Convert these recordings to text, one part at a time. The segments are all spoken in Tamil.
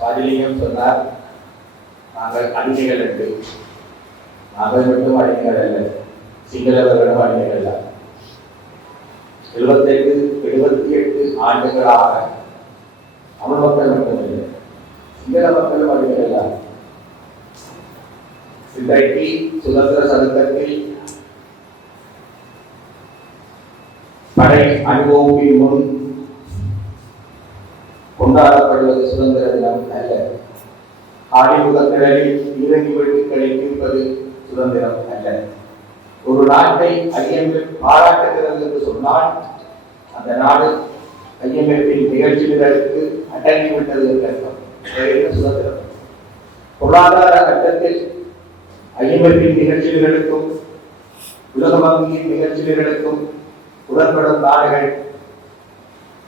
பாதிலிங்கம் சொன்னார் நாங்கள் அடிமைகள் என்று. நாங்கள் மட்டும் அடிமைகள் அல்ல சிங்களவர்களும் அடிமைகள் அல்ல. எழுபத்தெட்டு எழுபத்தி எட்டு ஆண்டுகளாக தமிழ் மக்கள் மட்டுமில்லை சிங்கள மக்களும் அடிமைகள் அல்ல. இன்றைக்கு சுதந்திர சதுக்கத்தில் படை அனுபவிக்கும் முன் கொண்டாடப்படுவது சுதந்திர தினம் அல்ல. ஆடிமுகத்திடலில் இறங்கி வெட்டுக்களை தீர்ப்பது சுதந்திரம் அல்ல. ஒரு நாட்டை ஐஎம்எஃப் பாராட்டுகிறது என்று சொன்னால் அந்த நாடு ஐஎம்எஃப்பின் நிகழ்ச்சிகளுக்கு அடங்கிவிட்டது என்று அர்த்தம். சுதந்திரம்? பொருளாதார கட்டத்தில் ஐஎம்எஃப்பின் நிகழ்ச்சிகளுக்கும் உலக வங்கியின் நிகழ்ச்சிகளுக்கும் உடன்படும் நாடுகள்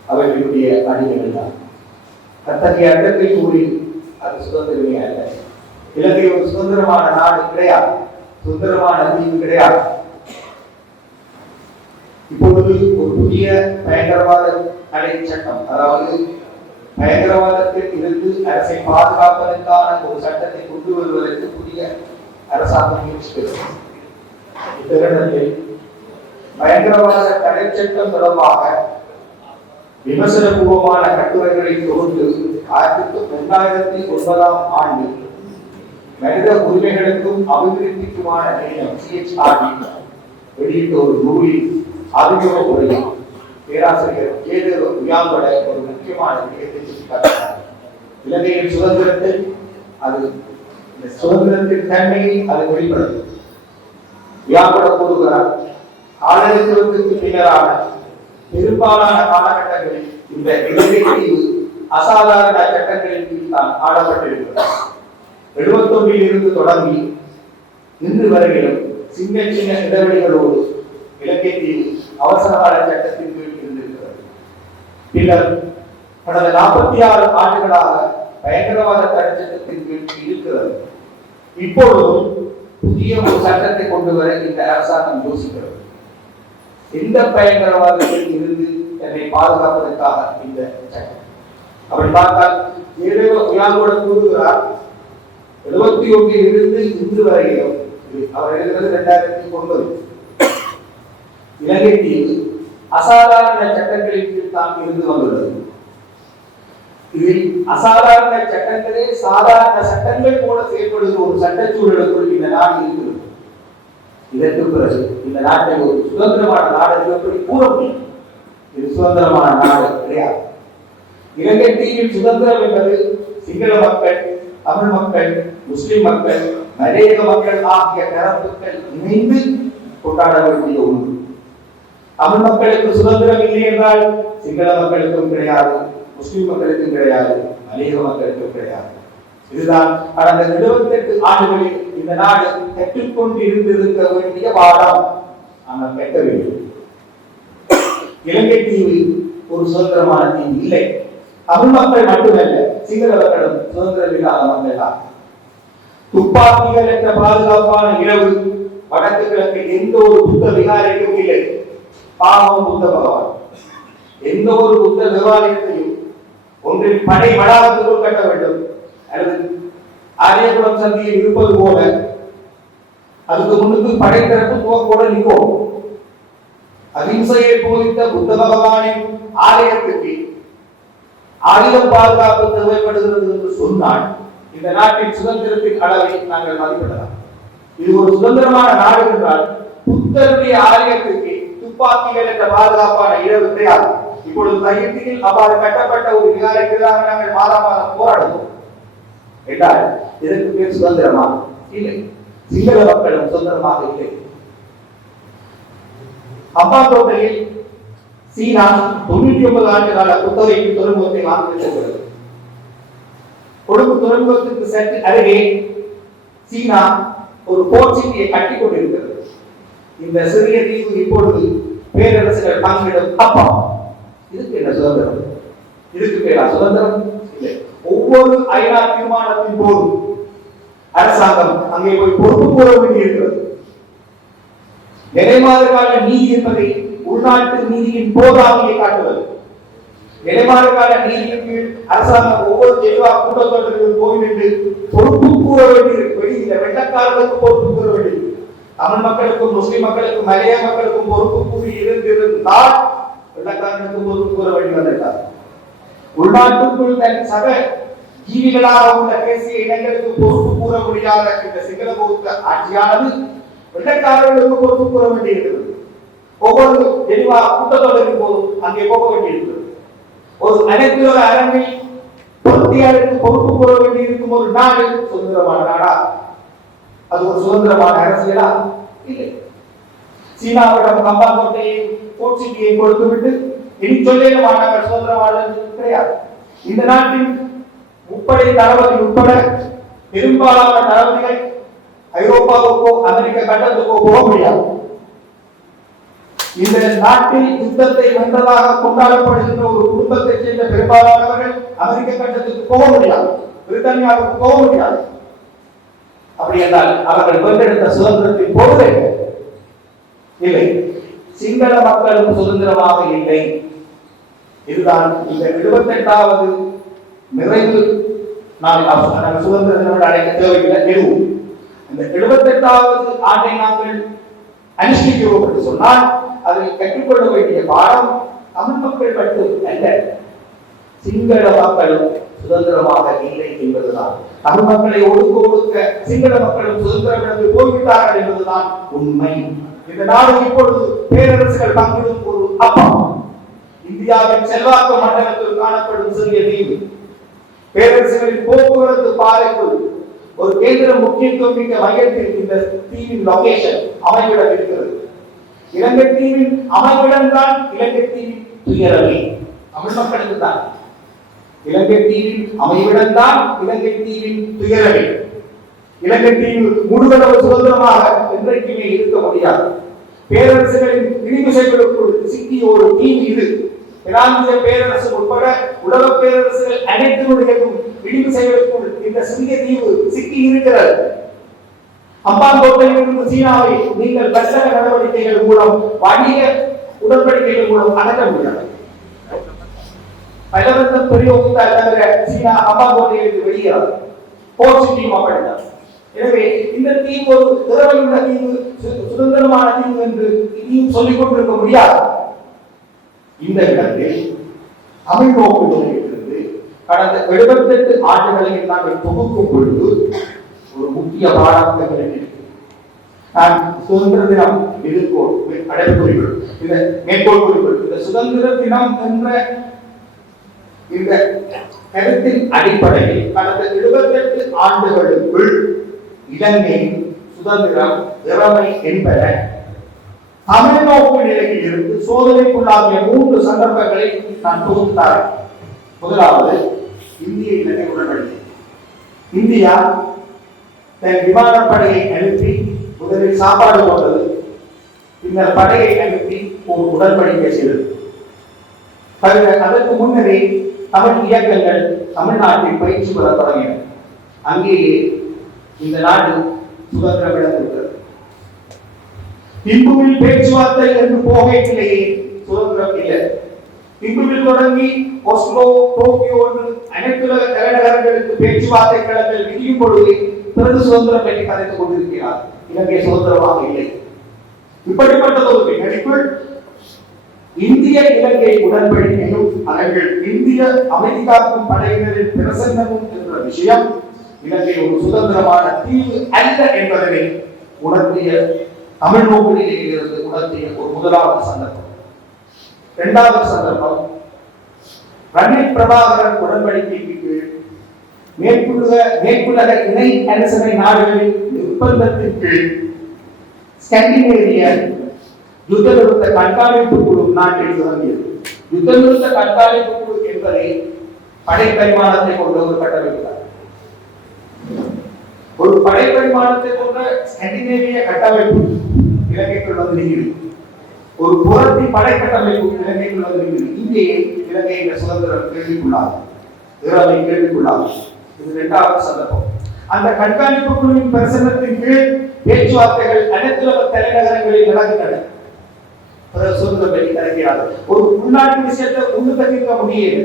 அவர்களுடைய அடிமைகள் தான். அத்தகைய இடத்தை கூறி அது சுதந்திரமே அல்ல இலங்கை ஒரு சுதந்திரமான நாடு கிடையாது சுதந்திரமான தீவு கிடையாது இப்பொழுது ஒரு புதிய பயங்கரவாத தடை சட்டம் அதாவது பயங்கரவாதத்தில் இருந்து அரசை பாதுகாப்பதற்கான ஒரு சட்டத்தை கொண்டு வருவதற்கு புதிய அரசாங்கம் முயற்சிக்கிறது. இத்தருணத்தில் பயங்கரவாத தடை சட்டம் தொடர்பாக விமர்சனபூர்வமான கட்டுரைகளை தொகுத்து ஆயிரத்தி இரண்டாயிரத்தி ஒன்பதாம் ஆண்டு மனித உரிமைகளுக்கும் அபிவிருத்திக்குமான நிலையம் சிஎச்ஆர்டி வெளியிட்ட ஒரு நூலில் அறிமுக உரையில் பேராசிரியர் கேது உயாம்பட ஒரு முக்கியமான விஷயத்தை சுட்டிக்காட்டினார். இலங்கையின் சுதந்திரத்தில் அது இந்த சுதந்திரத்தின் தன்மையை அது வெளிப்படுத்தும். வியாபட கூறுகிறார் காலனித்துவத்துக்கு பின்னரான பெரும்பாலான காலகட்டங்களில் இந்த இலங்கை அசாதாரண சட்டங்களின் கீழ் தான் ஆடப்பட்டிருக்கிறது எழுபத்தொன்னில் இருந்து தொடங்கி இன்று வரையிலும் சின்ன சின்ன இடைவெளிகளோடு இலக்கியத்தில் தீவு அவசர கால சட்டத்தின் கீழ் இருந்திருக்கிறது. பின்னர் கடந்த நாற்பத்தி ஆறு ஆண்டுகளாக பயங்கரவாத தடை சட்டத்தின் கீழ் இருக்கிறது. இப்பொழுதும் புதிய ஒரு சட்டத்தை கொண்டு வர இந்த அரசாங்கம் யோசிக்கிறது. எந்த பயங்கரவாதத்தில் இருந்து என்னை பாதுகாப்பதற்காக இந்த சட்டம்? அப்படி பார்த்தால் ஏதோ கூறுகிறார் எழுபத்தி ஒன்றில் இருந்து இன்று வரையிலும் அவர் எழுதுறது இரண்டாயிரத்தி ஒன்பது. இலங்கை தீவு அசாதாரண சட்டங்களின் கீழ் தான் இருந்து வந்துள்ளது. இதில் அசாதாரண சட்டங்களே சாதாரண சட்டங்கள் போல செயல்படுகிற ஒரு சட்டச்சூழலுக்குள் இந்த நாடு இருக்கிறது. இதற்கு பிறகு இந்த நாட்டை ஒரு சுதந்திரமான நாடு என்று எப்படி கூற முடியும்? இது சுதந்திரமான நாடு கிடையாது. இலங்கை தீவில் சுதந்திரம் என்பது சிங்கள மக்கள் தமிழ் மக்கள் முஸ்லிம் மக்கள் மலையக மக்கள் ஆகிய தரப்புகள் இணைந்து கொண்டாட வேண்டிய ஒன்று. தமிழ் மக்களுக்கு சுதந்திரம் இல்லை என்றால் சிங்கள மக்களுக்கும் கிடையாது முஸ்லிம் மக்களுக்கும் கிடையாது மலையக மக்களுக்கும் கிடையாது. இதுதான் கடந்த எழுபத்தி எட்டு ஆண்டுகளில் இந்த நாடு கற்றுக்கொண்டு இருந்திருக்க வேண்டிய வாதம் ஆனால் கெட்டவில்லை இலங்கை தீவு ஒரு சுதந்திரமான தீவு இல்லை. தமிழ் மக்கள் மட்டுமல்ல சிங்களவர்களும் சுதந்திரம் இல்லாத மக்கள் தான் துப்பாக்கிகள் என்ற பாதுகாப்பான இரவு வடக்கு கிழக்கு எந்த ஒரு புத்த விகாரிக்கும் இல்லை. பாவம் புத்த பகவான். எந்த ஒரு புத்த தேவாலயத்தையும் ஒன்றில் படை வளாகத்துக்குள் கட்ட வேண்டும். அல்லது ஆரியகுளம் சந்தியில் இருப்பது போல அதுக்கு முன்னுக்கு படை திறப்பு துவக்கோட நிற்கும். அகிம்சையை போதித்த புத்த பகவானின் ஆலயத்துக்கு ஆயுத பாதுகாப்பு தேவைப்படுகிறது என்று சொன்னால் இந்த நாட்டின் சுதந்திரத்தின் அளவை நாங்கள் மதிப்பிடலாம். இது ஒரு சுதந்திரமான நாடு என்றால் புத்தருடைய ஆலயத்துக்கு துப்பாக்கிகள் என்ற பாதுகாப்பான இரவு கிடையாது இப்பொழுது தையத்தில் அவ்வாறு கட்டப்பட்ட ஒரு விகாரைக்கு நாங்கள் மாதா மாதம் போராடுவோம். கேட்டா இதற்கு பேர் சுதந்திரமா? இல்லை. சிங்கள மக்களும் சுதந்திரமாக இல்லை. அம்பாத்தோட்டையில் சீனா தொண்ணூற்றி ஒன்பது ஆண்டு கால குத்தகைக்கு துறைமுகத்தை வாங்கி வச்சிருக்கிறது கொழும்பு துறைமுகத்துக்கு சற்று அருகே சீனா ஒரு போர் சிட்டியை கட்டி கொண்டிருக்கிறது. இந்த சிறிய தீவு இப்பொழுது பேரரசுகள் பங்கிடும் அப்பா இதுக்கு என்ன சுதந்திரம்? இதுக்கு பேரா சுதந்திரம்? ஒவ்வொரு ஐநா தீர்மானத்தின் போது அரசாங்கம் அங்கே போய் பொறுப்பு கூற வேண்டியிருக்கிறது. நிறைமாதிரியான நீதி என்பதை உள்நாட்டு நீதியின் போதாமையை காட்டுவது. நிலைமாறுக்கான நீதியின் கீழ் அரசாங்கம் ஒவ்வொரு ஜெல்வா கூட்டத்தொடரிலும் போய் நின்று பொறுப்பு கூற வேண்டியிருக்கு வெளியில வெள்ளக்காரர்களுக்கு பொறுப்பு கூற வேண்டியிருக்கு தமிழ் மக்களுக்கும் முஸ்லிம் மக்களுக்கும் மலைய மக்களுக்கும் பொறுப்பு கூறி இருந்திருந்தால் வெள்ளக்காரனுக்கு பொறுப்பு கூற வேண்டி வந்திருக்கார் உள்நாட்டுக்குள் தன் சக ஜீவிகளாக உள்ள தேசிய இனங்களுக்கு பொறுப்பு கூற முடியாத இந்த சிங்கள பௌத்த ஆட்சியானது வெள்ளக்காரர்களுக்கு பொறுப்பு கூற வேண்டியிருக்கிறது. ஒவ்வொரு தெளிவா கூட்டத்தொடரின் போதும் அங்கே போக வேண்டியிருக்கிறது. ஒரு அனைத்து அரங்கில் பொருத்தியாளருக்கு பொறுப்பு கூற வேண்டியிருக்கும் ஒரு நாடு சுதந்திரமான நாடா? அது ஒரு சுதந்திரமான அரசியலா? இல்லை. சீனாவிடம் கம்பாங்கோட்டையை போர்ச்சுகியை கொடுத்துவிட்டு இனி சொல்லிட மாட்டாங்க சுதந்திரவாளர் கிடையாது. இந்த நாட்டின் முப்படை தளபதி உட்பட பெரும்பாலான தளபதிகள் ஐரோப்பாவுக்கோ அமெரிக்க கண்டத்துக்கோ போக முடியாது. இந்த நாட்டில் யுத்தத்தை வென்றதாக கொண்டாடப்படுகின்ற ஒரு குடும்பத்தைச் சேர்ந்த பெரும்பாலானவர்கள் அமெரிக்க கண்டத்துக்கு போக முடியாது. பிரித்தானியாவுக்கு போக முடியாது. அப்படி என்றால் அவர்கள் வென்றெடுத்த சுதந்திரத்தின் பொருள் இல்லை. சிங்கள மக்களும் சுதந்திரமாக இல்லை. இதுதான் இந்த எழுபத்தெட்டாவது நிறைவு நாங்கள் சுதந்திர தினம் அடைக்க தேவையில்லை எதுவும். இந்த எழுபத்தெட்டாவது ஆண்டை நாங்கள் அனுஷ்டிக்கிறோம் என்று சொன்னால் அதில் கற்றுக்கொள்ள வேண்டிய பாடம் தமிழ் மக்கள் மட்டும் அல்ல. சிங்கள மக்களும் சுதந்திரமாக இல்லை என்பதுதான். தமிழ் மக்களை ஒடுக்க ஒடுக்க சிங்கள மக்களும் சுதந்திரம் இழந்து போய்விட்டார்கள் என்பதுதான் உண்மை. இந்த நாடு இப்பொழுது பேரரசுகள் பங்கிடும் ஒரு அப்பம் இந்தியாவின் செல்வாக்கு மண்டலத்தில் காணப்படும் சிறிய தீவு பேரரசுகளின் போக்குவரத்து பாதைக்குள் ஒரு கேந்திர முக்கியத்துவம் மிக்க மையத்தில் இந்த தீவின் லொகேஷன் அமைவிடம் இருக்கிறது இலங்கை தீவின் அமைவிடம் தான் இலங்கை தீவின் துயரமே. தமிழ் மக்களுக்கு தான். இலங்கை தீவின் அமைவிடம் தான் இலங்கை தீவின் துயரமே. இலங்கை தீவு சுதந்திரமாக என்றைக்குமே இருக்க முடியாது. பேரரசுகளின் இழிவுசைகளுக்குள் சிக்கிய ஒரு தீவு இது பிராந்திய பேரரசு உட்பட உலக பேரரசுகள் அனைத்தும் விடிவு செய்வதற்குள் இந்த சிறிய தீவு சிக்கி இருக்கிறது. அம்பாங்கோட்டையிலிருந்து சீனாவை நீங்கள் வர்த்தக நடவடிக்கைகள் மூலம் வணிக உடன்படிக்கைகள் மூலம் அடக்க முடியாது. பலவந்தம் பெரியோகித்தா தவிர சீனா அம்பாங்கோட்டையிலிருந்து வெளியேறாது. போர்ச்சுகீஸ் அப்படித்தான் எனவே இந்த தீவு ஒரு திறமையுள்ள தீவு சுதந்திரமான தீவு என்று இனியும் சொல்லிக் கொண்டிருக்க முடியாது. இந்த இடத்தில் தமிழ் நோக்கு நிலையிலிருந்து கடந்த எழுபத்தெட்டு ஆண்டுகளை நாங்கள் தொகுக்கும் பொழுது ஒரு முக்கிய பாடம் நான் சுதந்திர தினம் எதிர்கோள் அடைப்புரிகள் இந்த மேற்கோள் குறிப்பில் இந்த சுதந்திர தினம் என்ற இந்த கருத்தின் அடிப்படையில் கடந்த எழுபத்தெட்டு ஆண்டுகளுக்குள் இலங்கையின் சுதந்திரம் திறமை என்பன தமிழ்நோக்கு நிலையில் இருந்து சோதனைக்குள்ளாகிய மூன்று சந்தர்ப்பங்களை நான் தொகுத்தார் முதலாவது இந்திய இலங்கை உடன்படிக்கை இந்தியா தன் விமானப்படையை அனுப்பி முதலில் சாப்பாடு போட்டது பின்னர் படையை அனுப்பி ஒரு உடன்படிக்கை செய்தது தவிர அதற்கு முன்னரே தமிழ் இயக்கங்கள் தமிழ்நாட்டில் பயிற்சி பெற தொடங்கின. அங்கேயே இந்த நாடு சுதந்திரம் இழந்திருக்கிறது திம்புவில் பேச்சுவார்த்தை என்று போகையிலேயே சுதந்திரம் இல்லை. திம்புவில் தொடங்கி ஒஸ்லோ டோக்கியோ என்று அனைத்துலக தலைநகரங்களுக்கு பேச்சுவார்த்தை களங்கள் விதியும் பொழுது பிறகு சுதந்திரம் பற்றி கதைத்துக் கொண்டிருக்கிறார். இலங்கை சுதந்திரமாக இல்லை. இப்படிப்பட்ட ஒரு பின்னணிக்குள் இந்திய இலங்கை உடன்படிக்கையும் அவர்கள் இந்திய அமைதி காக்கும் படையினரின் பிரசன்னமும் என்ற விஷயம் இலங்கை ஒரு சுதந்திரமான தீவு அல்ல என்பதனை உணர்த்திய தமிழ் நோக்கு இருந்து உணர்த்திய ஒரு முதலாவது சந்தர்ப்பம். இரண்டாவது சந்தர்ப்பம் ரணில் பிரபாகரன் உடன்படிக்கைக்கு கீழ் மேற்குலக மேற்குலக இணை அரசனை நாடுகளின் நிர்பந்தத்தின் கீழ் ஸ்கண்டினேவிய யுத்த நிறுத்த கண்காணிப்பு குழு நாட்டில் தொடங்கியது யுத்த நிறுத்த கண்காணிப்பு குழு என்பதை படை பரிமாணத்தை கொண்டு ஒரு கட்டமைப்பு ஒரு படை பரிமாணத்தை கொண்ட ஸ்கண்டினேவிய கட்டமைப்பு இலங்கைக்குள் வந்து ஒரு புரட்சி படை கட்டமைப்பு இலங்கைக்குள் வந்து நிற்கிறது. இங்கேயே இலங்கையின் சுதந்திரம் கேள்விக்குள்ளாகும். திறமை கேள்விக்குள்ளாகும். இது இரண்டாவது சந்தர்ப்பம். அந்த கண்காணிப்பு குழுவின் பிரசனத்தின் கீழ் பேச்சுவார்த்தைகள் அனைத்துலக தலைநகரங்களில் நடக்கின்றன. சுதந்திரம் பெற்று கிடைக்கிறார் ஒரு உள்நாட்டு விஷயத்தை உள்ளுக்க தீர்க்க முடியல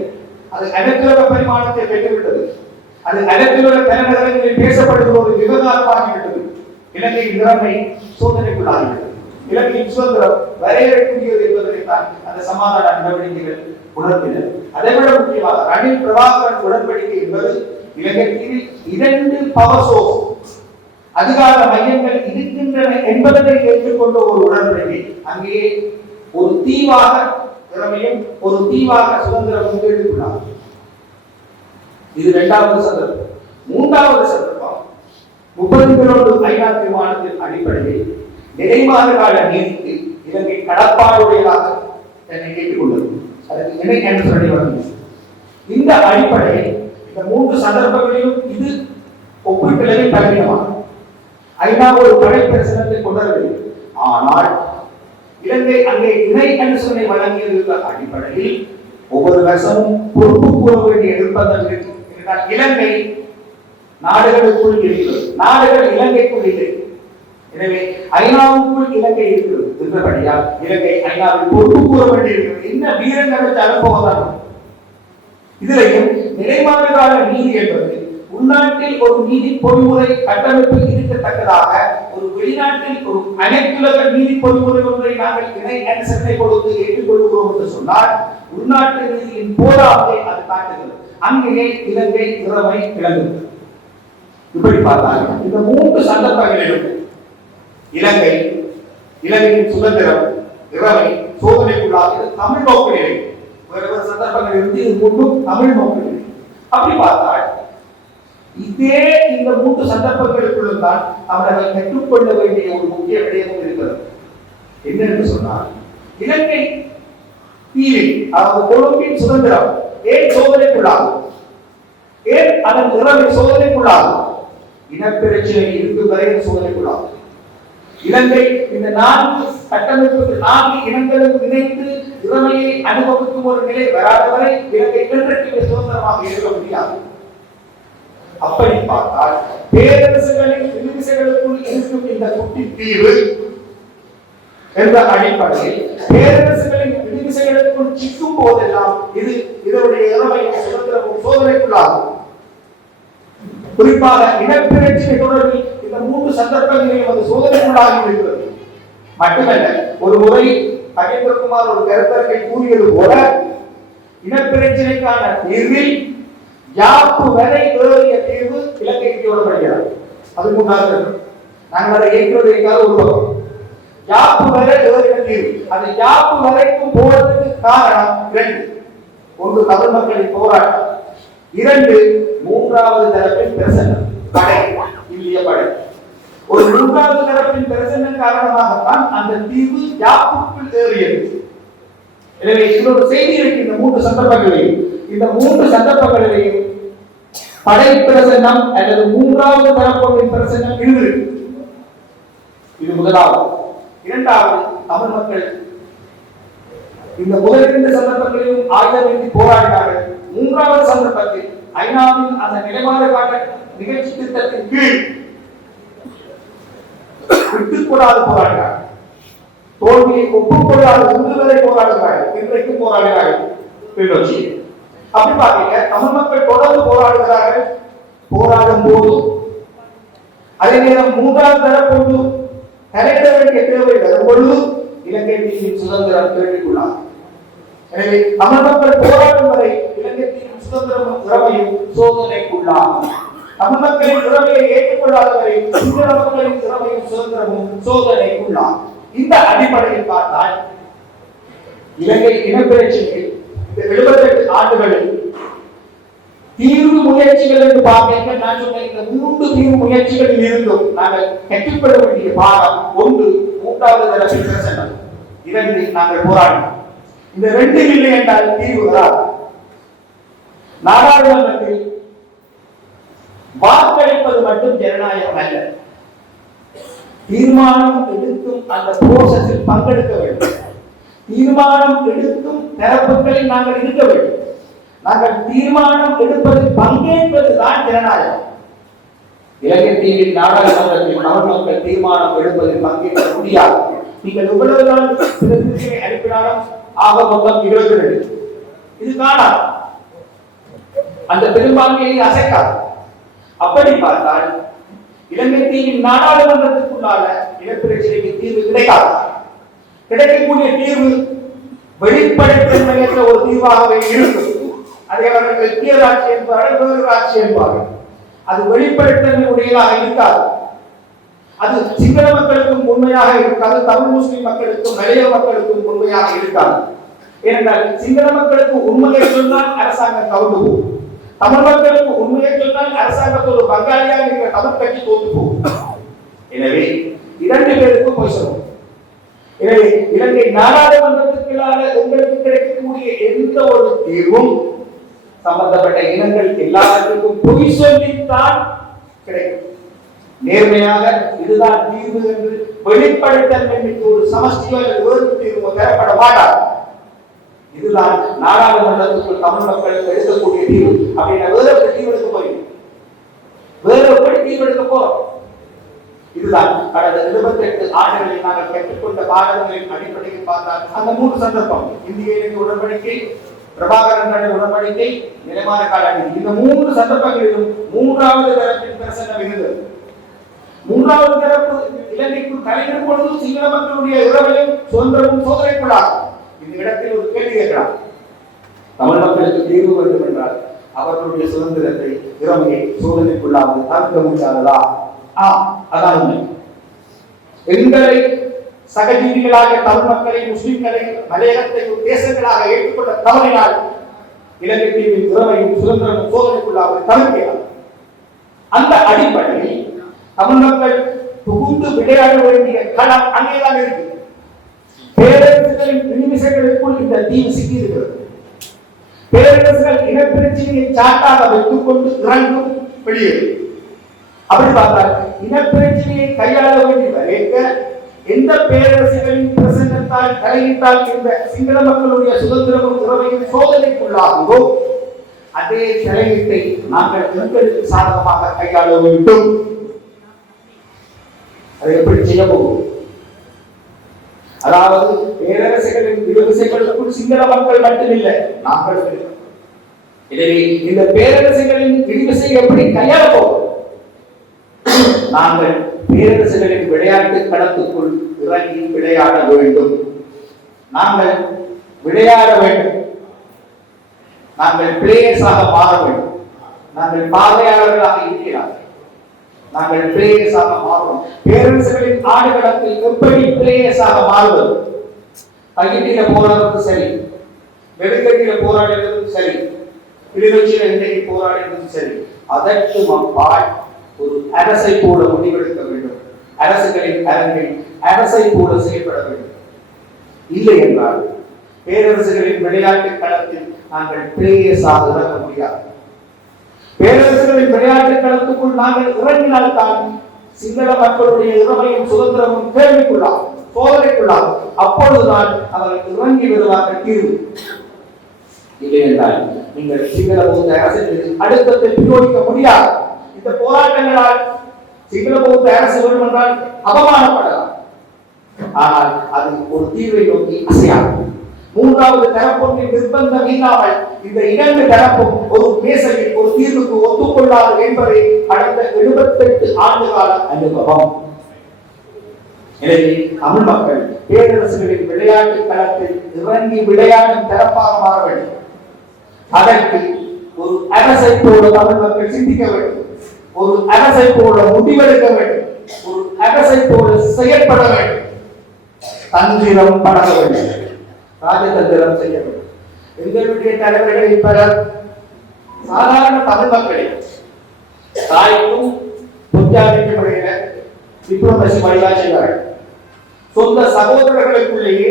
அது அனைத்துலக பரிமாணத்தை பெற்றுவிட்டது அது அனைத்துலக தலைநகரங்களில் பேசப்படுவது ஒரு விவகாரமாகிவிட்டது. இலங்கையின் நிலைமை சோதனைக்குள்ளாகிவிட்டது. இலங்கையின் சுதந்திரம் வரையறுக்கூடியது என்பதை தான் அந்த சமாதான நடவடிக்கைகள் உணர்ந்தனர் அதை விட முக்கியமாக ரணில் பிரபாகரன் உடன்படிக்கை என்பது இலங்கையில் இரண்டு பவசோ அதிகார மையங்கள் இருக்கின்றன என்பதனை ஏற்றுக்கொண்ட ஒரு உடன்படிக்கை. அங்கே ஒரு தீவாக திறமையும் ஒரு தீவாக சுதந்திரமும் எடுத்துள்ளார் இது இரண்டாவது சந்தர்ப்பம். மூன்றாவது சந்தர்ப்பம் முப்பது ஒன்று ஐநா தீர்மானத்தின் அடிப்படையில் நிறைமாத கால நீதிக்கு இலங்கை கடப்பாடுடையதாக தன்னை கேட்டுக்கொண்டது அதற்கு என்ன என்று சொல்லி வந்தது? இந்த அடிப்படையில் இந்த மூன்று சந்தர்ப்பங்களிலும் இது ஒப்பீட்டளவில் பலவீனமாகும் ஐநா ஒரு படை பிரசனத்தை கொண்டவில்லை ஆனால் இலங்கை அங்கே இணை அனுசரணை வழங்கியது அடிப்படையில் ஒவ்வொரு வருஷமும் பொறுப்பு கூற வேண்டிய நிர்பந்தம் என்றால் இலங்கை நாடுகளுக்குள் இருக்கிறது. நாடுகள் இலங்கைக்குள் இல்லை. எனவே ஐநாவுக்குள் இலங்கை இருக்கிறது. என்றபடியால் இலங்கை ஐநாவில் பொறுப்பு கூற வேண்டியிருக்கிறது என்ன வீரங்கள் வச்சு அனுப்புவதான் இதிலையும் நிலைமான கால நீதி என்பது உள்நாட்டில் ஒரு நீதி பொறிமுறை கட்டமைப்பு இருக்கத்தக்கதாக ஒரு வெளிநாட்டில் ஒரு அனைத்துலக நீதி பொறிமுறை ஒன்றை நாங்கள் இணை அனுசரணை கொடுத்து ஏற்றுக்கொள்கிறோம் என்று சொன்னால் உள்நாட்டு நீதியின் போராட்டத்தை அது காட்டுகிறது. அங்கேயே இலங்கை திறமை இழந்தது இப்படி பார்த்தால் இந்த மூன்று சந்தர்ப்பங்களிலும் இலங்கை இலங்கையின் சுதந்திரம் திறமை சோதனைக்குள்ளாக தமிழ் நோக்கு நிலை வேறு வேறு சந்தர்ப்பங்கள் இருந்து இது மூன்றும் தமிழ் நோக்கு நிலை அப்படி பார்த்தால் இதே இந்த மூன்று சந்தர்ப்பங்களுக்குள்ளும் தான் அவர்கள் கற்றுக்கொள்ள வேண்டிய ஒரு முக்கிய விடயம் இருக்கிறது. என்னென்று சொன்னால் இலங்கை தீவில் அதாவது கொழும்பின் சுதந்திரம் ஏன் சோதனைக்குள்ளாகும்? ஏன் அதன் நிறமை சோதனைக்குள்ளாகும்? இனப்பிரச்சனை இருந்து வரை சோதனைக்குள்ளாகும். இலங்கை இந்த நான்கு கட்டமைப்பு நான்கு இனங்களுக்கு இணைந்து திறமையை அனுபவிக்கும் ஒரு நிலை வராத வரை இலங்கை இன்றைக்கு சுதந்திரமாக இருக்க முடியாது. அப்படி பார்த்தால் பேரரசுகளின் விரிவிசைகளுக்குள் இருக்கும் இந்த குட்டி தீவு என்ற அடிப்படையில் பேரரசுகளின் குறிப்பாக இனப்பிரட்சியை தொடர்பில் இந்த மூன்று சந்தர்ப்பங்களிலும் வந்து சோதனைக்குள்ளாகி இருக்கிறது. மட்டுமல்ல ஒரு முறை தகேந்திரகுமார் ஒரு கருத்தரங்கை கூறியது போல இனப்பிரச்சனைக்கான தீர்வில் யாப்பு வரை ஏறிய தீர்வு இலங்கைக்கு விடப்படுகிறது அது முன்னாக நாங்கள் அதை ஏற்றுவதற்காக உருவாக்கும் யாப்பு வரை ஏறிய தீர்வு. அந்த யாப்பு வரைக்கும் போறதுக்கு காரணம் இரண்டு. ஒன்று தமிழ் மக்களின் போராட்டம். இரண்டு மூன்றாவது தரப்பின் பிரசன்னம் படை இந்திய படை. ஒரு மூன்றாவது தரப்பின் பிரசன்னம் காரணமாகத்தான் அந்த தீவு யாப்புக்குள் ஏறியது. எனவே இன்னொரு செய்தி இருக்கு இந்த மூன்று சந்தர்ப்பங்களையும் இந்த மூன்று சந்தர்ப்பங்களிலேயும் படை பிரசன்னம் அல்லது மூன்றாவது தரப்பொருளின் பிரசன்னம் இருந்து இது முதலாவது. இரண்டாவது தமிழ் மக்கள். இந்த முதல் இரண்டு சந்தர்ப்பங்களிலும் ஆயுதமேந்தி போராடினார்கள். மூன்றாவது சந்தர்ப்பத்தில் ஐநாவின் அந்த நிலைப்பாடு காட்ட நிகழ்ச்சி திட்டத்தின் கீழ் விட்டுக்கூடாது போராடினார்கள் தோல்வியை ஒப்புக்கொள்ளாத உந்துதலை போராடுகிறார்கள் இன்றைக்கு போராடுகிறார்கள் கிளிநொச்சி அப்படி பாத்தீங்க தமிழ் மக்கள் தொடர்ந்து போராடுகிறார்கள். போராடும் போது அதே நேரம் மூன்றாம் தரப்போது தலையிட வேண்டிய தேவை வரும் பொழுது இலங்கை சுதந்திரம் கேட்டுக்கொள்ளார் எனவே தமிழ் மக்கள் போராடும் வரை இலங்கை சுதந்திரமும் திறமையும் சோதனைக்குள்ளாகும். தமிழ் மக்களின் திறமையை ஏற்றுக்கொள்ளாதவரை சிங்கள மக்களின் திறமையும் சுதந்திரமும் சோதனைக்குள்ளாகும். இந்த அடிப்படையில் பார்த்தால் இலங்கை இனப்பிரச்சனை இந்த எழுபத்தெட்டு ஆண்டுகளில் தீர்வு முயற்சிகள் என்று பார்க்க நான் சொன்னேன் இந்த மூன்று தீர்வு முயற்சிகளில் இருந்தும் நாங்கள் கற்றுக்கொள்ள வேண்டிய பாடம் ஒன்று மூன்றாவது தரப்பில் பிரசன்னம் இரண்டு நாங்கள் போராடினோம். இந்த ரெண்டு இல்லை என்றால் தீர்வு வராது நாடாளுமன்றத்தில் வாக்களிப்பது மட்டும் ஜனநாயகம் அல்ல. தீர்மானம் எடுத்தும் அந்த ப்ரோசஸில் பங்கெடுக்க வேண்டும். தீர்மானம் எடுத்தும் தரப்புகளில் நாங்கள் இருக்க வேண்டும். நாங்கள் தீர்மானம் எடுப்பதில் பங்கேற்பது தான் ஜனநாயகம். இலங்கை தீவின் நாடாளுமன்றத்தில் தமிழ் தீர்மானம் எடுப்பதில் பங்கேற்க முடியாது. நீங்கள் எவ்வளவுதான் அனுப்பினாலும் ஆக மொத்தம் இருபத்தி ரெண்டு இது காணாது. அந்த பெரும்பான்மையை அசைக்காது. அப்படி பார்த்தால் இலங்கை தீவின் நாடாளுமன்றத்துக்குள்ளான இனப்பிரச்சனைக்கு தீர்வு கிடைக்காது. கிடைக்கக்கூடிய தீர்வு வெளிப்படைத்தன்மையற்ற ஒரு தீர்வாகவே இருக்கும். அதை அவர்கள் வெற்றியர் என்பார்கள் வேறு ஆட்சி என்பார்கள். அது வெளிப்படைத்தன்மை உடையதாக இருக்காது. அது சிங்கள மக்களுக்கும் உண்மையாக இருக்காது தமிழ் முஸ்லிம் மக்களுக்கும் மலைய மக்களுக்கும் உண்மையாக இருக்காது. ஏனென்றால் சிங்கள மக்களுக்கு உண்மையை சொன்னால் அரசாங்கம் கவுந்து போகும் தமிழ் மக்களுக்கு உண்மையை சொன்னால் அரசாங்கத்தோடு பங்காளியாக இருக்கிற தமிழ் கட்சி தோத்து போகும். எனவே இரண்டு பேருக்கும் போய் சொல்லுவோம் எனவே இலங்கை நாடாளுமன்றத்துக்குள்ளாக உங்களுக்கு கிடைக்கக்கூடிய எந்த ஒரு தீர்வும் சம்பந்தப்பட்ட இனங்கள் எல்லாருக்கும் பொய் சொல்லித்தான் கிடைக்கும். நேர்மையாக இதுதான் தீர்வு என்று வெளிப்படுத்தல் என்று ஒரு சமஷ்டியோ அல்லது வேறு தீர்வோ தரப்பட மாட்டார். இதுதான் நாடாளுமன்றத்துக்குள் தமிழ் மக்களுக்கு எடுக்கக்கூடிய தீர்வு. அப்படின்னா வேற எப்படி தீர்வு எடுக்க போறீங்க வேற எப்படி தீர்வு எடுக்க போறோம்? இதுதான் கடந்த இருபத்தி எட்டு ஆண்டுகளில் நாங்கள் பெற்றுக்கொண்ட பாடங்களின் அடிப்படையில் பார்த்தால் அந்த மூன்று சந்தர்ப்பம். இந்திய இலங்கை உடன்படிக்கை பிரபாகரன் உடன்படிக்கை நிலைமான காலாண்டு இந்த மூன்று சந்தர்ப்பங்களிலும் மூன்றாவது தரப்பின் பிரசன்னம் இருந்தது மூன்றாவது தரப்பு இலங்கைக்குள் தலையிடும் பொழுது சிங்கள மக்களுடைய உறவையும் சுதந்திரமும் சோதனைக்குள்ளாகும். இந்த இடத்தில் ஒரு கேள்வி கேட்கலாம். தமிழ் மக்களுக்கு தீர்வு வேண்டும் என்றால் அவர்களுடைய சுதந்திரத்தை திறமையை சோதனைக்குள்ளாவது தாக்க முடியாததா? ஆ அதான் உண்மை. எங்களை சகஜீவிகளாக தமிழ் மக்களை முஸ்லிம்களை மலையகத்தை தேசங்களாக ஏற்றுக்கொண்ட தவறினால் இலங்கை தீவின் திறமையும் சுதந்திரமும் சோதனைக்குள்ளாவது தவிர்க்கிறார் அந்த அடிப்படையில் தமிழர்கள் புகுந்து விளையாட வேண்டிய களம் அங்கேதான் இருக்கு. பேரரசுகளின் நிமிஷங்களுக்குள் இந்த தீவு சிக்கி இருக்கிறது பேரரசுகள் இனப்பிரச்சனையை சாட்டாக வைத்துக் கொண்டு இறங்கும் வெளியேறும் அப்படி பார்த்தால் இனப்பிரச்சனையை கையாள வேண்டி வரைக்க எந்த பேரரசுகளின் பிரசங்கத்தால் தலையிட்டால் இந்த சிங்கள மக்களுடைய சுதந்திரமும் உறவையும் சோதனைக்குள்ளாகுதோ அதே தலையீட்டை நாங்கள் எங்களுக்கு சாதகமாக கையாள வேண்டும். அது எப்படி செய்ய போகும் அதாவது பேரரசுகளின் விவசாயிகளுக்குள் சிங்கள மக்கள் மட்டுமில்லை நாங்கள் எனவே இந்த பேரரசுகளின் விரிவிசை எப்படி கையாள போகும் நாங்கள் பேரரசுகளின் விளையாட்டு களத்துக்குள் இறங்கி விளையாட வேண்டும். நாங்கள் விளையாட வேண்டும். நாங்கள் பிளேயர்ஸாக மாற வேண்டும். நாங்கள் பார்வையாளர்களாக நாங்கள் பிளேயர்ஸாக மாறுவோம். பேரரசுகளின் ஆடுகளத்தில் எப்படி பிளேயர்ஸாக மாறுவது? பகிட்டில போராடுறது சரி. வெடுக்கட்டில போராடுறதும் சரி. கிளிநொச்சியில இன்றைக்கு போராடுறதும் சரி. அதற்கு அப்பால் ஒரு அரசை போல முடிவெடுக்க வேண்டும். அரசுகளின் அரங்கில் அரசை போல செயல்பட வேண்டும். இல்லை என்றால் பேரரசுகளின் விளையாட்டு களத்தில் நாங்கள் பிளேயர்ஸாக இறங்க முடியாது. பேரரசுகளின் விளையாட்டு களத்துக்குள் நாங்கள் இறங்கினால் தான் சிங்கள மக்களுடைய இறமையும் சுதந்திரமும் கேள்விக்குள்ளாகும் சோதனைக்குள்ளாகும். அப்பொழுதுதான் அவர்கள் இறங்கி வருவார்கள் தீர்வு. இல்லை என்றால் நீங்கள் சிங்கள பௌத்த அரசின் மீது அழுத்தத்தை முடியாது. இந்த போராட்டங்களால் சிங்கள பௌத்த அரசு வேண்டும் என்றால் அவமானப்படலாம். ஆனால் அது ஒரு தீர்வை நோக்கி அசையாது. மூன்றாவது தரப்பொன்றின் நிர்பந்தம் இல்லாமல் இந்த இரண்டு தரப்பும் ஒரு பேசலில் ஒரு தீர்வுக்கு ஒத்துக்கொள்ளாது என்பதை கடந்த எழுபத்தெட்டு ஆண்டு கால அனுபவம். எனவே தமிழ் மக்கள் பேரரசுகளின் விளையாட்டு களத்தில் இறங்கி விளையாடும் தரப்பாக மாற வேண்டும். அதற்கு ஒரு அரசை போல தமிழ் மக்கள் சிந்திக்க வேண்டும். ஒரு அரசை போல முடிவெடுக்க வேண்டும். ஒரு அரசை போல செயல்பட வேண்டும். தந்திரம் பழக வேண்டும். ராஜதந்திரம் செய்ய வேண்டும். எங்களுடைய தலைவர்களில் பலர் சாதாரண தமிழ் மக்களே தாய்க்கும் புத்தாதிக்கும் இடையில டிப்ளமசி வழியா செய்வார்கள் சொந்த சகோதரர்களுக்குள்ளேயே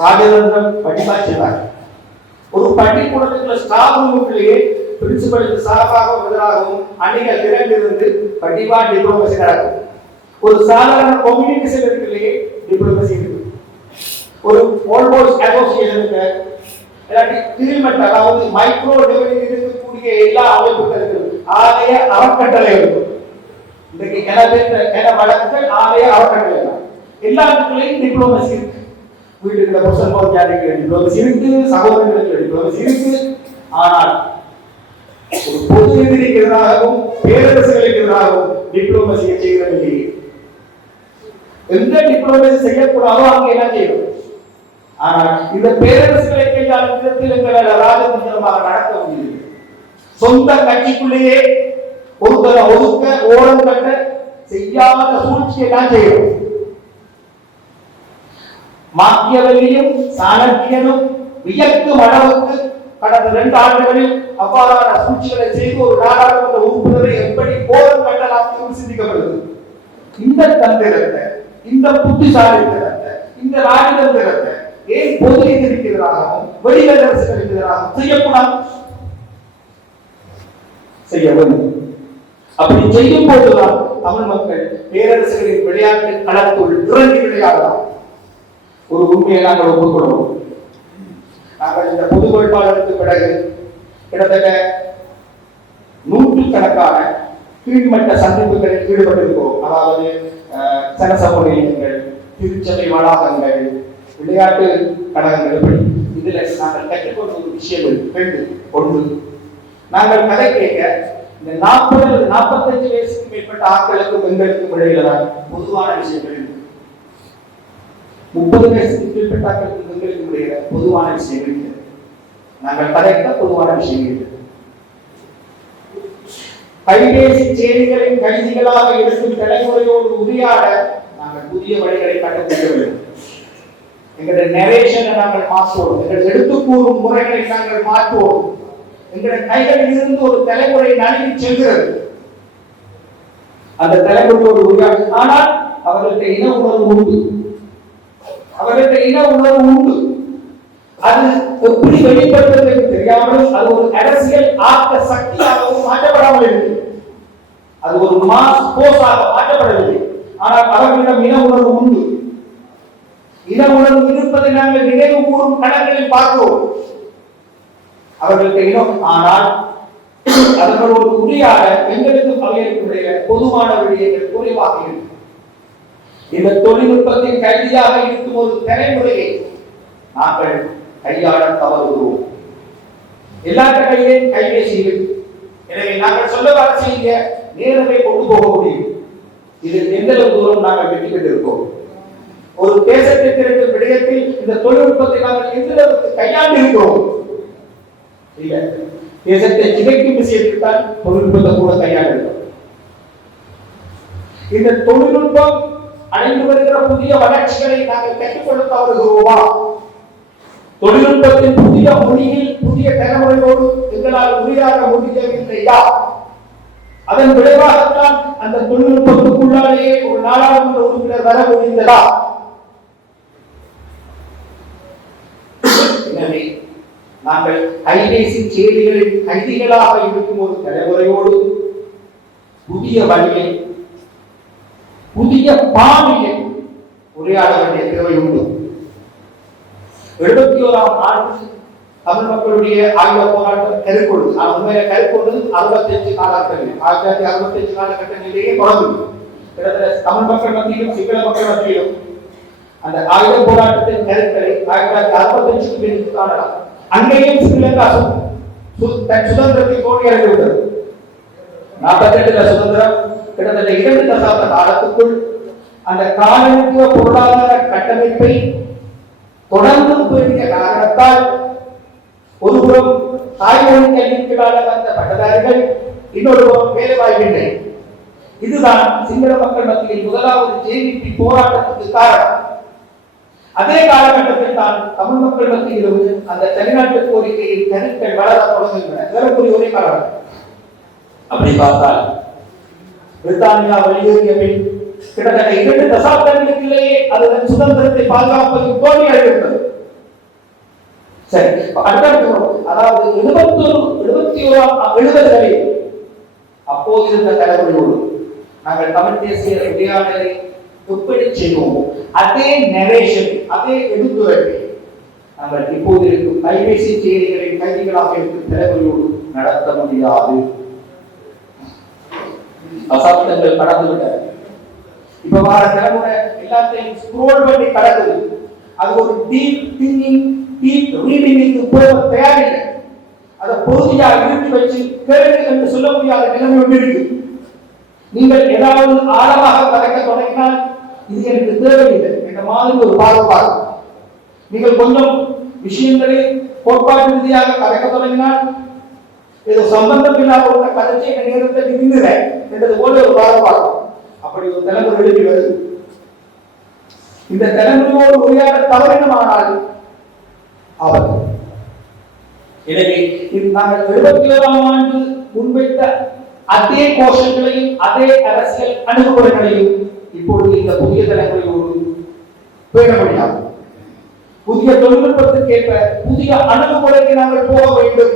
ராஜதந்திரம் படிப்பா செய்வார்கள் ஒரு பள்ளிக்கூடத்துக்குள்ள ஸ்டாஃப் ரூமுக்குள்ளேயே பிரின்சிபலுக்கு சார்பாகவும் எதிராகவும் அணிகள் திரண்டிருந்து படிப்பா டிப்ளமசி நடக்கும். ஒரு சாதாரண கம்யூனிகேஷன் இருக்குள்ளேயே டிப்ளமசி இருக்கு. ஒரு ஆல்மோஸ்ட் அசோசியேஷனுக்கு இல்லாட்டி கீழ்மட்ட அதாவது மைக்ரோ லெவலில் இருக்கக்கூடிய எல்லா அமைப்புகளுக்கும் ஆலய அறக்கட்டளை இருக்கும் இன்றைக்கு என பெற்ற என வழக்குகள் ஆலய அறக்கட்டளை தான் எல்லாத்துக்குள்ளேயும் டிப்ளோமசி இருக்கு. வீட்டுக்குள்ள புருஷன் போர்ஜாதிக்கு டிப்ளோமசி இருக்கு சகோதரர்களுக்கு டிப்ளோமசி இருக்கு. ஆனால் ஒரு பொது எதிரிக்கு எதிராகவும் பேரரசுகளுக்கு எதிராகவும் டிப்ளோமசியை செய்கிறதில்லை எந்த டிப்ளோமசி செய்யக்கூடாதோ அங்கே என்ன செய்யும்? ஆனால் இந்த பேரரசுகளை கையாளும் விதத்தில் எங்களால் ராஜதந்திரமாக நடத்த முடியும் சொந்த கட்சிக்குள்ளேயே ஒருத்தரை ஒதுக்க ஓரம் கட்ட செய்யாத சூழ்ச்சியை தான் செய்யும் மாக்கியவல்லியும் சாணக்கியனும் வியக்கும் அளவுக்கு கடந்த ரெண்டு ஆண்டுகளில் அவ்வாறான சூழ்ச்சிகளை செய்து ஒரு நாடாளுமன்ற உறுப்பினரை எப்படி போரம் கட்டலாம் என்று சிந்திக்கப்படுது. இந்த தந்திரத்தை இந்த புத்திசாலித்தனத்தை இந்த ராஜதந்திரத்தை ஏன் பொது எதிர்க்கு எதிராகவும் வெளிவரசுகளுக்கு எதிராகவும் செய்யக்கூடாது? செய்ய வேண்டும் அப்படி செய்யும் போதுதான் தமிழ் மக்கள் பேரரசுகளின் விளையாட்டு களத்துள் இறங்கி விளையாடலாம். ஒரு உண்மையை நாங்கள் ஒப்புக்கொள்வோம். நாங்கள் இந்த பொது வேட்பாளருக்கு பிறகு கிட்டத்தட்ட நூற்றுக்கணக்கான கீழ்மட்ட சந்திப்புகளில் ஈடுபட்டிருக்கிறோம் அதாவது அஹ், சனசமூக நிலையங்கள் திருச்சபை வளாகங்கள் விளையாட்டு கழகங்கள் இதுல நாங்கள் கற்றுக்கொண்ட ஒரு விஷயங்கள் ரெண்டு ஒன்று. நாங்கள் கதை கேட்க இந்த நாற்பது அல்லது நாற்பத்தஞ்சு வயசுக்கு மேற்பட்ட ஆட்களுக்கும் பெண்களுக்கும் இடையில தான் பொதுவான விஷயங்கள் முப்பது வயசுக்கு மேற்பட்ட ஆட்களுக்கும் பெண்களுக்கும் இடையில பொதுவான விஷயங்கள் இல்லை நாங்கள் கதைக்க பொதுவான விஷயங்கள் இல்லை கைபேசி செய்திகளின் கைதிகளாக இருக்கும் தலைமுறையோடு உரையாட நாங்கள் புதிய வழிகளை கண்டுபிடிக்க வேண்டும். எங்களுடைய நெரேஷனை நாங்கள் மாற்றுவோம். எங்கள் எடுத்து கூறும் முறைகளை நாங்கள் மாற்றுவோம். எங்களுடைய கைகளில் இருந்து ஒரு தலைமுறை நழுவி செல்கிறது. அந்த தலைமுறையோடு உருவாக்கி ஆனால் அவர்களுக்கு இன உணர்வு உண்டு. அவர்களுக்கு இன உணர்வு உண்டு. அது எப்படி வெளிப்படுத்துறது என்று தெரியாமல் அது ஒரு அரசியல் ஆக்க சக்தியாகவும் மாற்றப்படாமல் இருக்கு. அது ஒரு மாஸ் போஸாக மாற்றப்படவில்லை. ஆனால் அவர்களிடம் இன உணர்வு உண்டு. இன உணர்வு இருப்பதை நாங்கள் நினைவு கூறும் கணங்களில் பார்க்கிறோம் அவர்களுக்கு இனம் ஆனால் அவர்களோடு உரையாட எங்களுக்கு அவைகளுடைய பொதுவான விடயங்கள் குறைவாக இருக்கும். இந்த தொழில்நுட்பத்தின் கைதியாக இருக்கும் ஒரு தலைமுறையை நாங்கள் கையாள தவறுகிறோம். எல்லாத்த கையிலேயும் கைபேசியில் எனவே நாங்கள் சொல்ல வர செய்ய நேரமே கொண்டு போக முடியும். இது எந்த தூரம் நாங்கள் வெற்றி பெற்றிருக்கோம்? ஒரு தேசத்திற்கு இருக்கும் விடயத்தில் இந்த தொழில்நுட்பத்தை நாங்கள் எந்த அளவுக்கு கையாண்டு இருக்கிறோம் இல்ல. தேசத்தை சிதைக்கும் விஷயத்தில் தான் தொழில்நுட்பத்தை கூட கையாண்டு இந்த தொழில்நுட்பம் அடைந்து வருகிற புதிய வளர்ச்சிகளை நாங்கள் கற்றுக்கொள்ள தவறுகிறோமா தொழில்நுட்பத்தின் புதிய மொழியில் புதிய தலைமுறையோடு எங்களால் உரியாக முடியவில்லையா அதன் விளைவாகத்தான் அந்த தொழில்நுட்பத்துக்குள்ளாலேயே ஒரு நாடாளுமன்ற உறுப்பினர் வர முடிந்ததா? எனவே நாங்கள் கைபேசி செய்திகளின் கைதிகளாக இருக்கும் ஒரு தலைமுறையோடு புதிய வழியை புதிய பாணியை உரையாட வேண்டிய தேவை உண்டு. எழுபத்தி ஓராம் ஆண்டு தமிழ் மக்களுடைய ஆயுத போராட்டம் கருக்கொண்டு நான் உண்மையில கருக்கொண்டு அறுபத்தி அஞ்சு காலகட்டங்கள் ஆயிரத்தி தொள்ளாயிரத்தி அறுபத்தி அஞ்சு காலகட்டங்களிலேயே தொடங்கும் தமிழ் மக்கள் மத்தியிலும் சிங்கள மக்கள் மத்தியிலும் அந்த ஆயுத போராட்டத்தின் கருக்களை ஆயிரத்தி தொள்ளாயிரத்தி அறுபத்தி அஞ்சுக்கு காணலாம். அங்கேயும் ஸ்ரீலங்கா தன் சுதந்திரத்தை கோடி இறங்கிவிட்டது நாற்பத்தி எட்டுல சுதந்திரம் கிட்டத்தட்ட இரண்டு தசாப்த காலத்துக்குள் அந்த காலனித்துவ பொருளாதார கட்டமைப்பை தொடர்ந்து பெரிய காரணத்தால் ஒருபுறம் தாய்மொழி கல்விக்காக வந்த பட்டதாரிகள் இன்னொரு புறம் வேலை வாய்ப்பில்லை. இதுதான் சிங்கள மக்கள் மத்தியில் முதலாவது ஜேவிபி போராட்டத்துக்கு காரணம். அதே காலகட்டத்தில் தான் தமிழ் மக்கள் மத்தியிலும் அந்த தனிநாட்டு கோரிக்கையில் கருக்கள் வளர தொடங்குகின்றன ஏறக்குறைய ஒரே காரணம் அப்படி பார்த்தால் பிரித்தானியா வெளியேறிய பின் கிட்டத்தட்ட இரண்டு தசாப்தங்களுக்குள்ளேயே அதன் சுதந்திரத்தை பாதுகாப்பதில் தோல்வி அடைகிறது சரி இப்ப அடுத்தடுத்து வரும். அதாவது எழுபத்தொரு எழுபத்தி ஓராம் எழுபதுகளில் அப்போது இருந்த தலைவர்களோடு நாங்கள் தமிழ் தேசிய உரையாடலை எப்படி செய்வோம் அதே நரேஷன் அதே எடுத்துரைப்பை நாங்கள் இப்போது இருக்கும் கைபேசி செய்திகளின் கைதிகளாக இருக்கும் தலைவர்களோடு நடத்த முடியாது. அசாப்தங்கள் கடந்துவிட்டன இப்ப வர தலைமுறை எல்லாத்தையும் ஸ்க்ரோல் பண்ணி கடக்குது. அது ஒரு டீப் திங்கிங் டீப் ரீடிங்கிற்கு போக தயாரில்லை. அதை பொறுதியாக இறுதி வச்சு கேள்வி என்று சொல்ல முடியாத நிலைமை ஒன்று இருக்கு. நீங்கள் ஏதாவது ஆழமாக கலக்க தொடங்கினால் இது எனக்கு தேவையில்லை. என்ற மாதிரி ஒரு பார்வை நீங்கள் கொஞ்சம் விஷயங்களை கோட்பாட்டு ரீதியாக கலைக்க தொடங்கினால் ஏதோ சம்பந்தம் இல்லாத உள்ள கதைச்சி என் நேரத்தை நின்றுறேன் என்றது போல ஒரு பார்வை அப்படி ஒரு தலைமுறை எழுப்பி வருது. இந்த தலைமுறையோடு உரையாட தவறினமானால் அவர். எனவே இது நாங்கள் எழுபத்தி ஏழாம் ஆண்டு முன்வைத்த அதே கோஷங்களையும் அதே அரசியல் அணுகுமுறைகளையும் இப்பொழுது இந்த புதிய தலைமுறையோடு பேண முடியாது புதிய தொழில்நுட்பத்திற்கேற்ப புதிய அணுகுமுறைக்கு நாங்கள் போக வேண்டும்.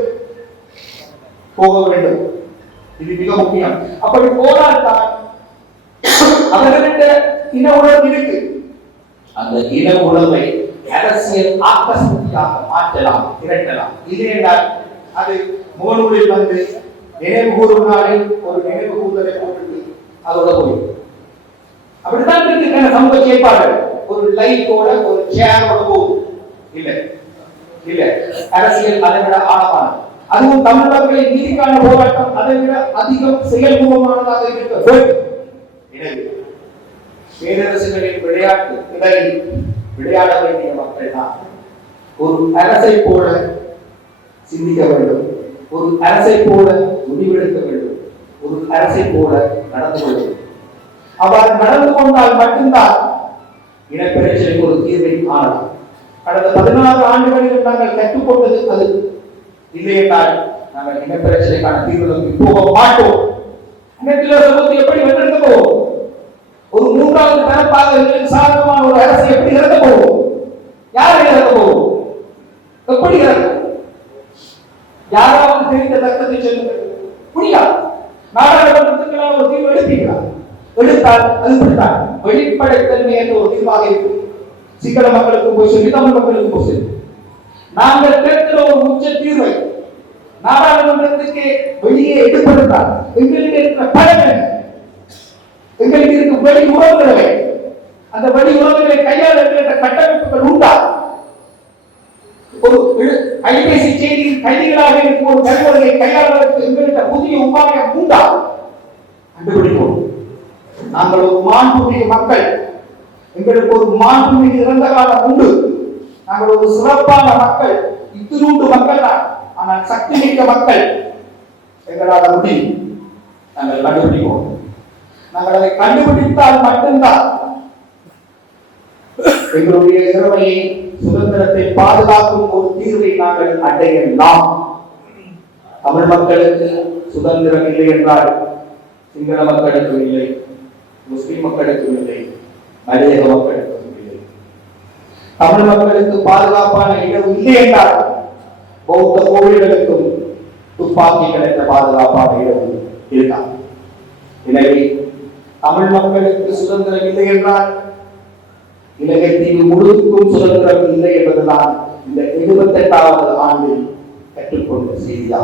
போக வேண்டும். இது மிக முக்கியம். அப்படி போனால் தான் இன உணர்வு இருக்கு. அந்த இன உணர்வை அரசியல் ஆக்கசக்தியாக மாற்றலாம் திரட்டலாம். இது என்றால் அது முகநூலில் வந்து நினைவு கூறும் நாளில் ஒரு நினைவு கூறுதலை போட்டு அதோட போயிடும். அப்படித்தான் இருக்கு சமூக செயற்பாடு ஒரு லைட்டோட ஒரு சேரோட போகும் இல்ல. இல்ல. அரசியல் அதை விட ஆழமானது. அதுவும் தமிழ் நீதிக்கான போராட்டம் அதை விட அதிகம் செயல்பூர்வமானதாக இருக்க வேண்டும். எனவே பேரரசுகளின் விளையாட்டு இடரில் விளையாட வேண்டிய மக்கள் தான் ஒரு அரசை போல சிந்திக்க வேண்டும். ஒரு அரசை போல முடிவெடுக்க வேண்டும். ஒரு அரசை போல நடந்து கொள்ள வேண்டும். அவ்வாறு நடந்து கொண்டால் மட்டும்தான் இனப்பிரச்சனைக்கு ஒரு தீர்வை காணலாம். கடந்த பதினாறு ஆண்டுகளில் நாங்கள் கற்றுக்கொண்டது அது. இல்லை என்றால் நாங்கள் இனப்பிரச்சனைக்கான தீர்வு நோக்கி போக மாட்டோம். சமூகத்தை எப்படி வென்றெடுக்க போவோம் ஒரு மூன்றாவது தரப்பாக சாதகமான ஒரு அரசை எப்படி இறக்க போவோம் யாரை இறக்க போவோம் எப்படி இறக்கும் யாராவது தெரிந்த தர்க்கத்தை சொல்லுங்கள். முடியாது நாடாளுமன்றத்துக்கெல்லாம் ஒரு தீர்வு எடுப்பீங்களா? எடுத்தால் அது இப்படித்தான் வெளிப்படைத்தன்மை என்ற ஒரு தீர்வாக இருக்கும். சிங்கள மக்களுக்கு போய் சொல்லி தமிழ் மக்களுக்கு போய் சொல்லி. நாங்கள் கேட்கிற ஒரு உச்ச தீர்வை நாடாளுமன்றத்துக்கு வெளியே எடுப்பதுதான் எங்களுக்கு இருக்கிற பலம் எங்களுக்கு இருக்கும் வெளி உறவுகளை அந்த வெளி உறவுகளை கையாள வேண்டிய கட்டமைப்புகள் உண்டா? ஒரு கைபேசி செய்தியின் கைதிகளாக இருக்கும் ஒரு தலைவர்களை கையாளுவதற்கு எங்களுக்கு புதிய உபாயம் உண்டா? கண்டுபிடிப்போம். நாங்கள் ஒரு மாண்புமிகு மக்கள். எங்களுக்கு ஒரு மாண்புமிகு இறந்த காலம் உண்டு. நாங்கள் ஒரு சிறப்பான மக்கள் இத்தினூண்டு மக்கள் தான் ஆனால் சக்தி மிக்க மக்கள். எங்களால் முடியும். நாங்கள் கண்டுபிடிப்போம். நாங்கள் அதை கண்டுபிடித்தால் மட்டும்தான். எங்களுடைய இறைவனை சுதந்திரத்தை பாதுகாக்கும் ஒரு தீர்வை நாங்கள் அடையலாம். தமிழ் மக்களுக்கு சுதந்திரம் இல்லை என்றால் சிங்கள மக்களுக்கு இல்லை. முஸ்லிம் மக்களுக்கும் இல்லை மலையக மக்களுக்கும் இல்லை. தமிழ் மக்களுக்கு பாதுகாப்பான இடம் இல்லை என்றால் பௌத்த கோவில்களுக்கும் துப்பாக்கி கிடைத்த பாதுகாப்பான இடம் இருக்காது. எனவே தமிழ் மக்களுக்கு சுதந்திரம் இல்லை என்றால் இலங்கை தீவு முழுக்கும் சுதந்திரம் இல்லை என்பதுதான் இந்த எழுபத்தி எட்டாவது ஆண்டில் கற்றுக்கொண்ட செய்தியாகும்.